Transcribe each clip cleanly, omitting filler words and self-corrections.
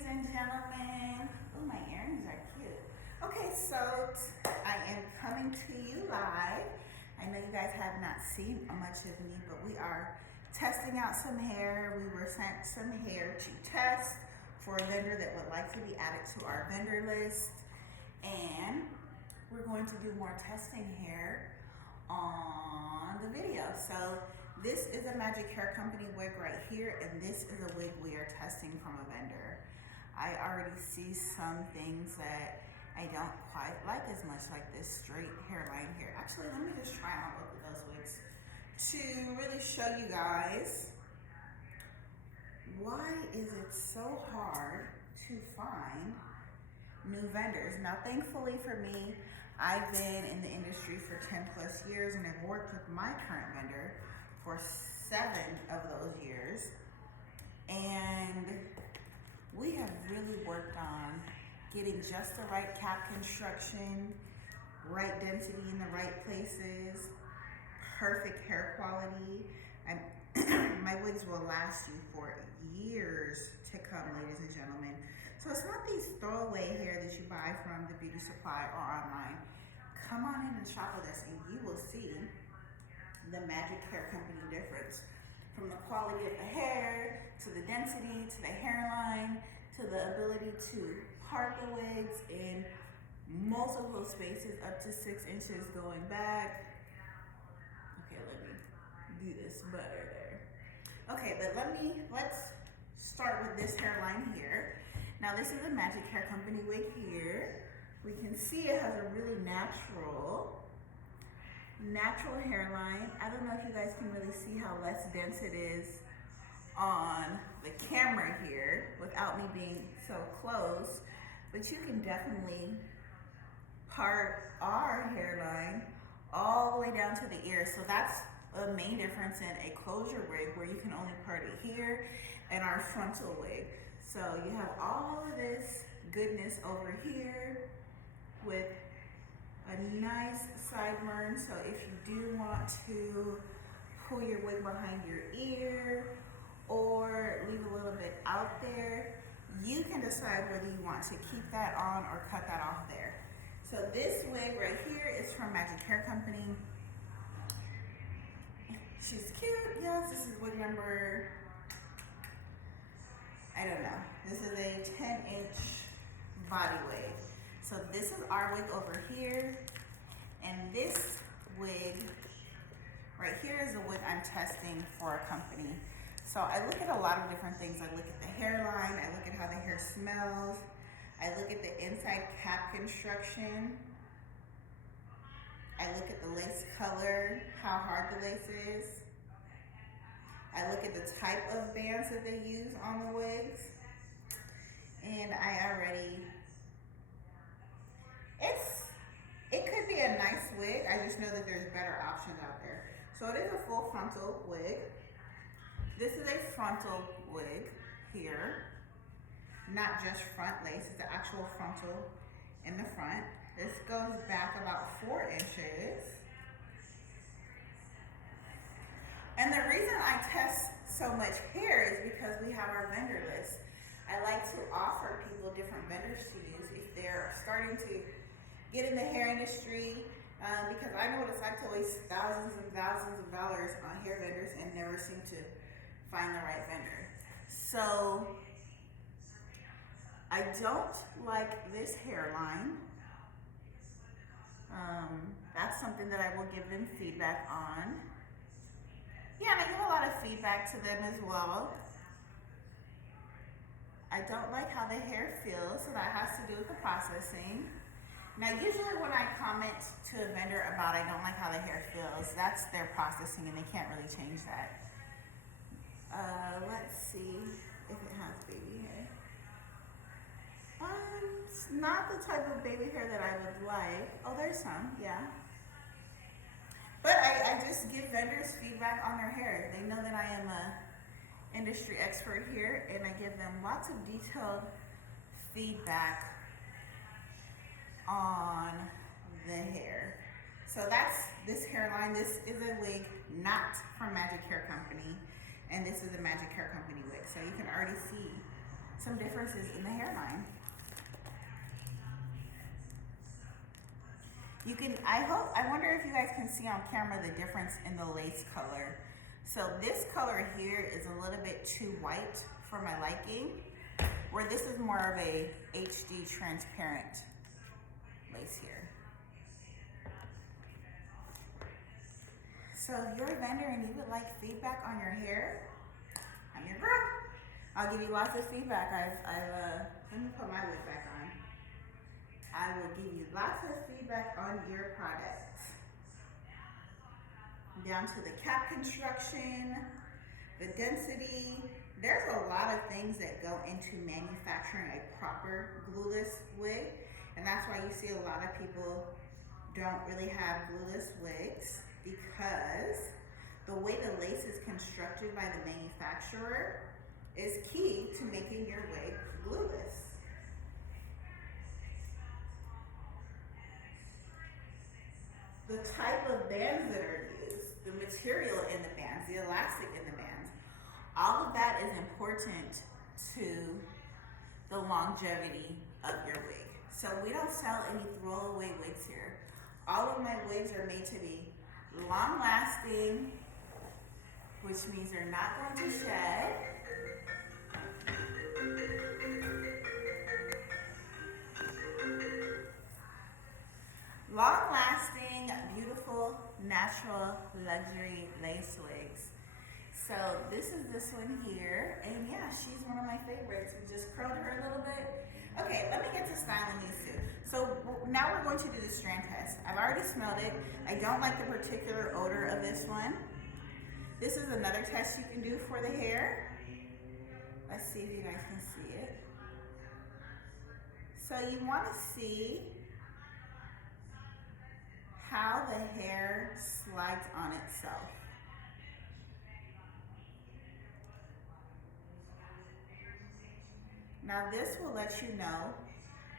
ladies and gentlemen. Oh, my earrings are cute. Okay, so I am coming to you live. I know you guys have not seen much of me, but we are testing out some hair. We were sent some hair to test for a vendor that would like to be added to our vendor list. And we're going to do more testing here on the video. So this is a Magic Hair Company wig right here, and this is a wig we are testing from a vendor. I already see some things that I don't quite like as much, like this straight hairline here. Actually, let me just try on both of those wigs to really show you guys why is it so hard to find new vendors. Now, thankfully for me, I've been in the industry for 10 plus years, and I've worked with my current vendor for 7 of those years. And we have really worked on getting just the right cap construction, right density in the right places, perfect hair quality. And my wigs will last you for years to come, ladies and gentlemen. So it's not these throwaway hair that you buy from the beauty supply or online. Come on in and shop with us and you will see the Magic Hair Company difference. From the quality of the hair, to the density, to the hairline, to the ability to part the wigs in multiple spaces up to 6 inches going back. Okay, let me do this better there. Okay, but let's start with this hairline here. Now this is a Magic Hair Company wig here. We can see it has a really natural hairline. I don't know if you guys can really see how less dense it is on the camera here without me being so close, but you can definitely part our hairline all the way down to the ear. So that's a main difference in a closure wig where you can only part it here, and our frontal wig. So you have all of this goodness over here with a nice sideburn. So if you do want to pull your wig behind your ear or leave a little bit out there, you can decide whether you want to keep that on or cut that off there. So this wig right here is from Magic Hair Company. She's cute. Yes, this is wig number, I don't know. This is a 10-inch body wig. So this is our wig over here, and this wig right here is the wig I'm testing for a company. So I look at a lot of different things. I look at the hairline, I look at how the hair smells, I look at the inside cap construction, I look at the lace color, how hard the lace is, I look at the type of bands that they use on the wigs, and it could be a nice wig. I just know that there's better options out there. So it is a full frontal wig. This is a frontal wig here, not just front lace, it's the actual frontal in the front. This goes back about 4 inches. And the reason I test so much hair is because we have our vendor list. I like to offer people different vendors to use if they're starting to get in the hair industry, because I know what it's like to waste thousands and thousands of dollars on hair vendors and never seem to find the right vendor. So I don't like this hairline. That's something that I will give them feedback on. Yeah, and I give a lot of feedback to them as well. I don't like how the hair feels, so that has to do with the processing. Now, usually when I comment to a vendor about I don't like how the hair feels, that's their processing and they can't really change that. Let's see if it has baby hair. It's not the type of baby hair that I would like. Oh, there's some, yeah. But I just give vendors feedback on their hair. They know that I am a industry expert here, and I give them lots of detailed feedback on the hair. So that's this hairline. This is a wig not from Magic Hair Company, and this is a Magic Hair Company wig. So you can already see some differences in the hairline. You can, I wonder if you guys can see on camera the difference in the lace color. So this color here is a little bit too white for my liking, where this is more of a HD transparent lace here. So if you're a vendor and you would like feedback on your hair, I'm your girl. I'll give you lots of feedback. Let me put my wig back on. I will give you lots of feedback on your products. Down to the cap construction, the density. There's a lot of things that go into manufacturing a proper glueless wig, and that's why you see a lot of people don't really have glueless wigs, because the way the lace is constructed by the manufacturer is key to making your wig glueless. The type of bands that are used, the material in the bands, the elastic in the bands, all of that is important to the longevity of your wig. So we don't sell any throwaway wigs here. All of my wigs are made to be long lasting, which means they're not going to shed. Long lasting, beautiful, natural, luxury lace wigs. So this is this one here, and yeah, she's one of my favorites. We just curled her a little bit. Okay, let me get to styling these two. So now we're going to do the strand test. I've already smelled it. I don't like the particular odor of this one. This is another test you can do for the hair. Let's see if you guys can see it. So you want to see how the hair slides on itself. Now this will let you know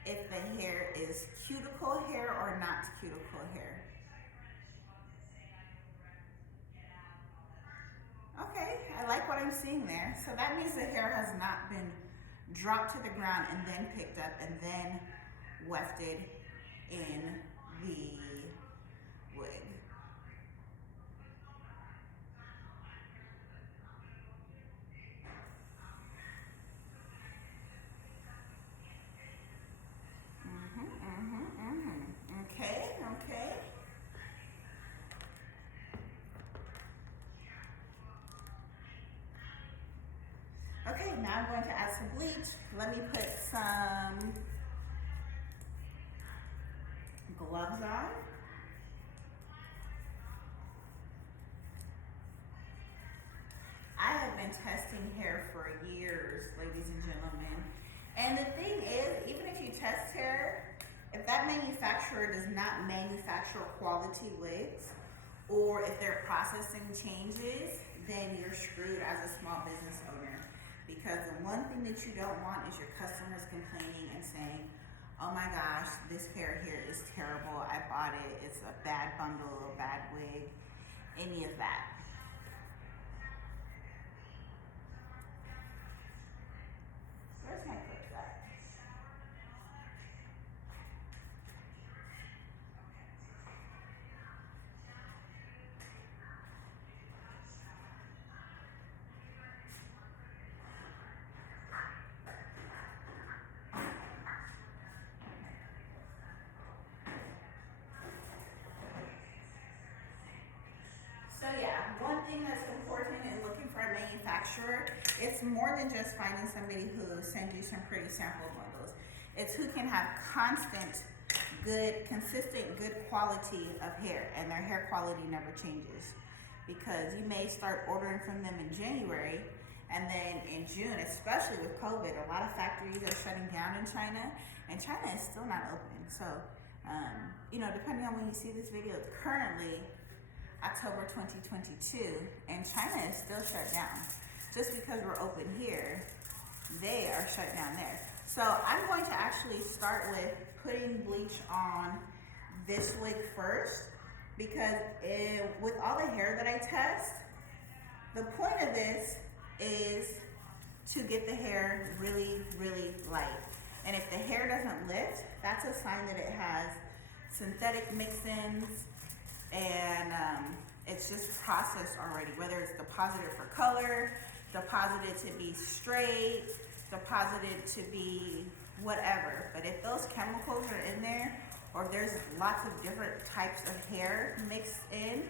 if the hair is cuticle hair or not cuticle hair. Okay, I like what I'm seeing there. So that means the hair has not been dropped to the ground and then picked up and then wefted in the wig. Okay. Okay, now I'm going to add some bleach. Let me put some gloves on. I have been testing hair for years, ladies and gentlemen. And the thing is, even if you test hair, if that manufacturer does not manufacture quality wigs, or if their processing changes, then you're screwed as a small business owner. Because the one thing that you don't want is your customers complaining and saying, oh my gosh, this hair here is terrible, I bought it, it's a bad bundle, a bad wig, any of that. Where's my clips at? So yeah, one thing that's important in looking for a manufacturer, it's more than just finding somebody who sends you some pretty sample bundles. It's who can have constant, good, consistent, good quality of hair, and their hair quality never changes. Because you may start ordering from them in January, and then in June, especially with COVID, a lot of factories are shutting down in China, and China is still not open. So, depending on when you see this video, it's currently October 2022, and China is still shut down. Just because we're open here, they are shut down there. So I'm going to actually start with putting bleach on this wig first, because with all the hair that I test, the point of this is to get the hair really, really light. And if the hair doesn't lift, that's a sign that it has synthetic mix-ins and it's just processed already, whether it's deposited for color, deposited to be straight, deposited to be whatever. But if those chemicals are in there, or there's lots of different types of hair mixed in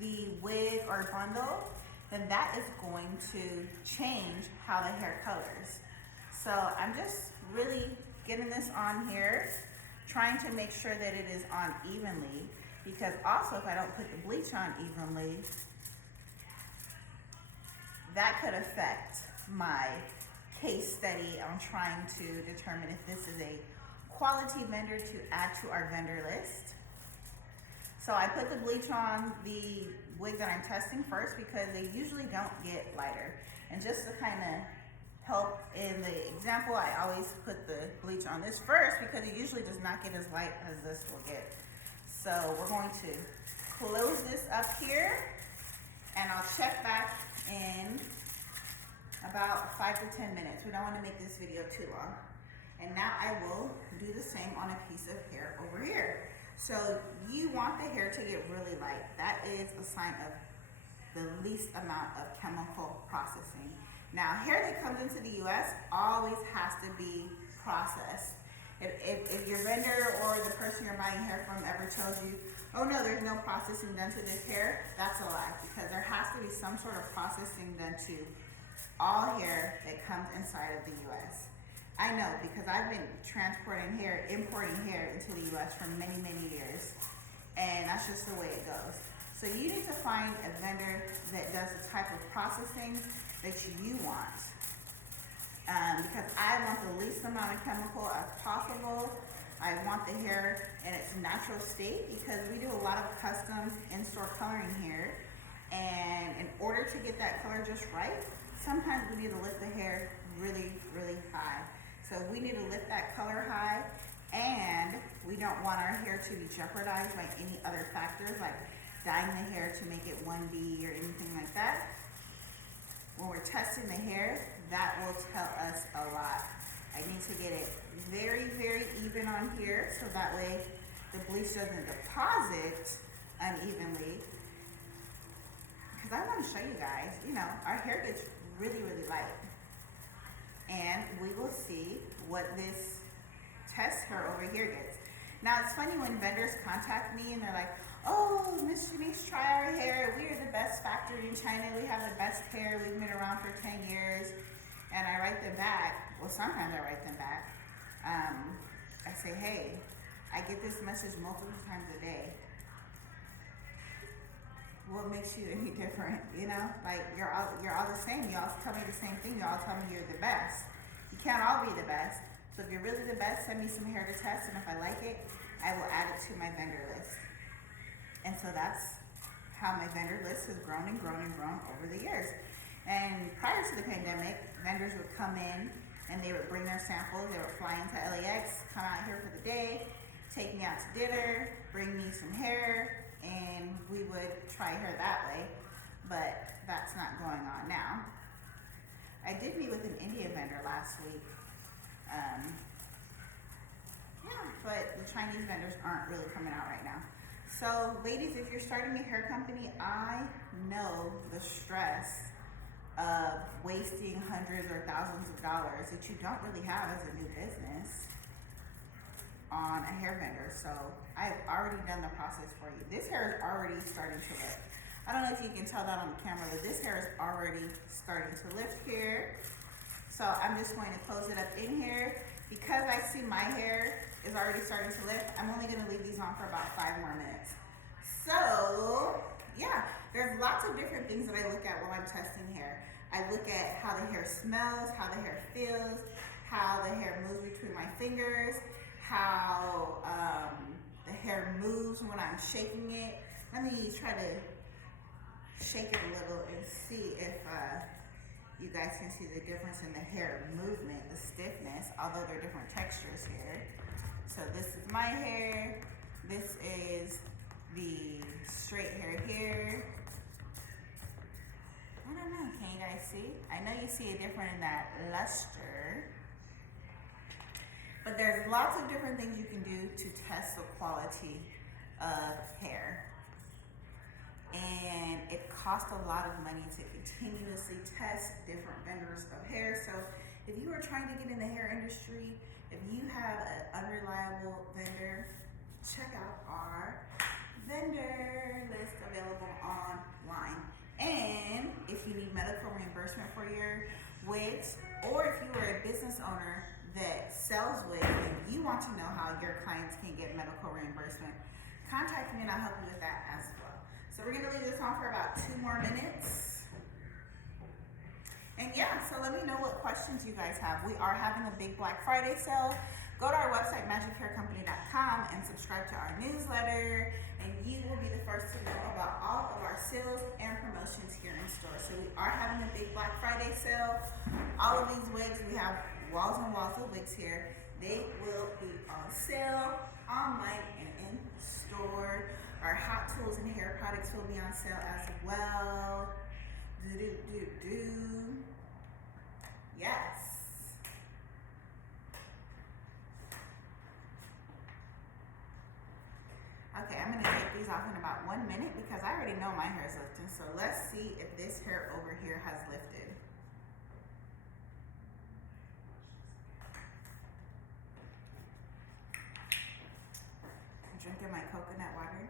the wig or bundle, then that is going to change how the hair colors. So I'm just really getting this on here, trying to make sure that it is on evenly, because also if I don't put the bleach on evenly, that could affect my case study on trying to determine if this is a quality vendor to add to our vendor list. So I put the bleach on the wig that I'm testing first because they usually don't get lighter. And just to kind of help in the example, I always put the bleach on this first because it usually does not get as light as this will get. So we're going to close this up here, and I'll check back in about 5 to 10 minutes. We don't want to make this video too long. And now I will do the same on a piece of hair over here. So you want the hair to get really light. That is a sign of the least amount of chemical processing. Now, hair that comes into the US always has to be processed. If your vendor or the person you're buying hair from ever tells you, oh no, there's no processing done to this hair, that's a lie, because there has to be some sort of processing done to all hair that comes inside of the US. I know, because I've been transporting hair, importing hair into the US for many, many years, and that's just the way it goes. So you need to find a vendor that does the type of processing that you want. Because I want the least amount of chemical as possible. I want the hair in its natural state because we do a lot of custom in-store coloring here. And in order to get that color just right, sometimes we need to lift the hair really, really high. So we need to lift that color high, and we don't want our hair to be jeopardized by any other factors like dyeing the hair to make it 1B or anything like that. When we're testing the hair, that will tell us a lot. I need to get it very, very even on here so that way the bleach doesn't deposit unevenly. Because I want to show you guys, our hair gets really, really light. And we will see what this test hair over here gets. Now, it's funny when vendors contact me and they're like, oh, Miss Shanice, try our hair. We are the best factory in China. We have the best hair. We've been around for 10 years. And I write them back. Well, sometimes I write them back. I say, hey, I get this message multiple times a day. What makes you any different? Like you're all the same. You all tell me the same thing. You all tell me you're the best. You can't all be the best. So if you're really the best, send me some hair to test, and if I like it, I will add it to my vendor list. And so that's how my vendor list has grown and grown and grown over the years. And prior to the pandemic, vendors would come in and they would bring their samples. They would fly into LAX, come out here for the day, take me out to dinner, bring me some hair, and we would try hair that way, but that's not going on now. I did meet with an Indian vendor last week. But the Chinese vendors aren't really coming out right now. So ladies, if you're starting a hair company, I know the stress of wasting hundreds or thousands of dollars that you don't really have as a new business on a hair vendor. So I've already done the process for you. This hair is already starting to lift. I don't know if you can tell that on the camera, but this hair is already starting to lift here. So I'm just going to close it up in here. Because I see my hair is already starting to lift, I'm only going to leave these on for about 5 more minutes. So yeah, there's lots of different things that I look at while I'm testing hair. I look at how the hair smells, how the hair feels, how the hair moves between my fingers, how the hair moves when I'm shaking it. Let me try to shake it a little and see if you guys can see the difference in the hair movement, the stiffness, although there are different textures here. So this is my hair, this is the straight hair here. I don't know, can you guys see? I know you see it different in that luster. But there's lots of different things you can do to test the quality of hair. And it costs a lot of money to continuously test different vendors of hair. So if you are trying to get in the hair industry, if you have an unreliable vendor, check out our vendor list available online. And if you need medical reimbursement for your wigs, or if you are a business owner that sells wigs and you want to know how your clients can get medical reimbursement, contact me and I'll help you with that as well. So we're gonna leave this on for about 2 more minutes. And yeah, so let me know what questions you guys have. We are having a big Black Friday sale. Go to our website, magichaircompany.com, and subscribe to our newsletter, and you will be the first to know about all of our sales and promotions here in store. So we are having a big Black Friday sale. All of these wigs, we have walls and walls of wigs here. They will be on sale online and in store. Our hot tools and hair products will be on sale as well. Yes. Okay, I'm gonna take these off in about 1 minute because I already know my hair is lifting. So let's see if this hair over here has lifted. I'm drinking my coconut water.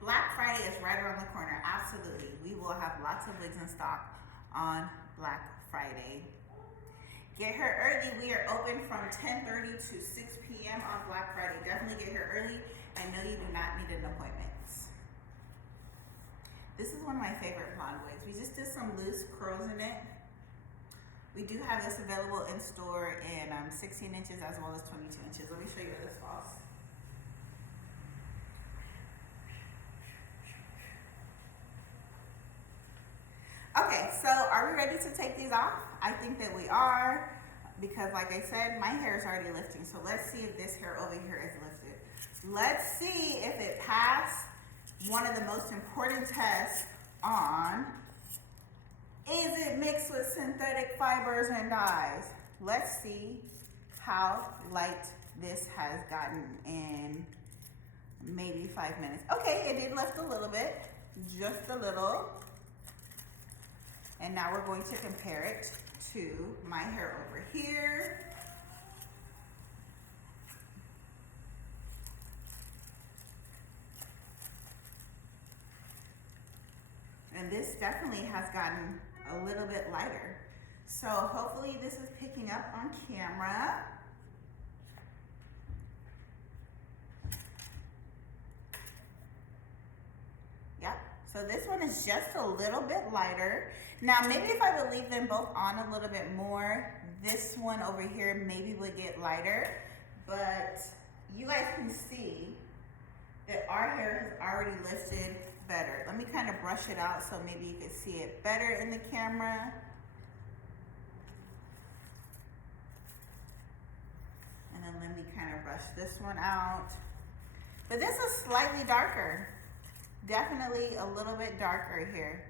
Black Friday is right around the corner. Absolutely. We will have lots of wigs in stock on Black Friday. Get here early. We are open from 10:30 to 6 p.m. on Black Friday. Definitely get here early. I know you do not need an appointment. This is one of my favorite blonde wigs. We just did some loose curls in it. We do have this available in store in 16 inches as well as 22 inches. Let me show you this false. Okay, so are we ready to take these off? I think that we are, because like I said, my hair is already lifting. So let's see if this hair over here is lifted. Let's see if it passed one of the most important tests on, is it mixed with synthetic fibers and dyes? Let's see how light this has gotten in maybe 5 minutes. Okay, it did lift a little bit, just a little. And now we're going to compare it to my hair over here. And this definitely has gotten a little bit lighter. So hopefully this is picking up on camera. Yep, so this one is just a little bit lighter. Now maybe if I would leave them both on a little bit more, this one over here maybe would get lighter, but you guys can see that our hair has already lifted better. Let me kind of brush it out so maybe you can see it better in the camera. And then let me kind of brush this one out. But this is slightly darker. Definitely a little bit darker here.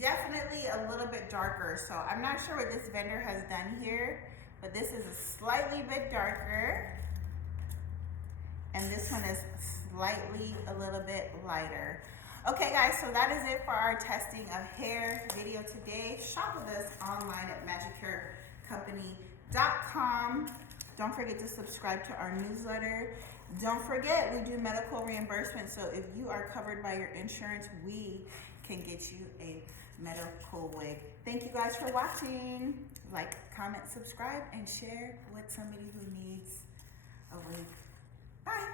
Definitely a little bit darker. So I'm not sure what this vendor has done here, but this is a slightly bit darker. And this one is slightly a little bit lighter. Okay guys, so that is it for our testing of hair video today. Shop with us online at magichaircompany.com. Don't forget to subscribe to our newsletter. Don't forget, we do medical reimbursement, so if you are covered by your insurance, we can get you a medical wig. Thank you guys for watching. Like, comment, subscribe, and share with somebody who needs a wig. Bye.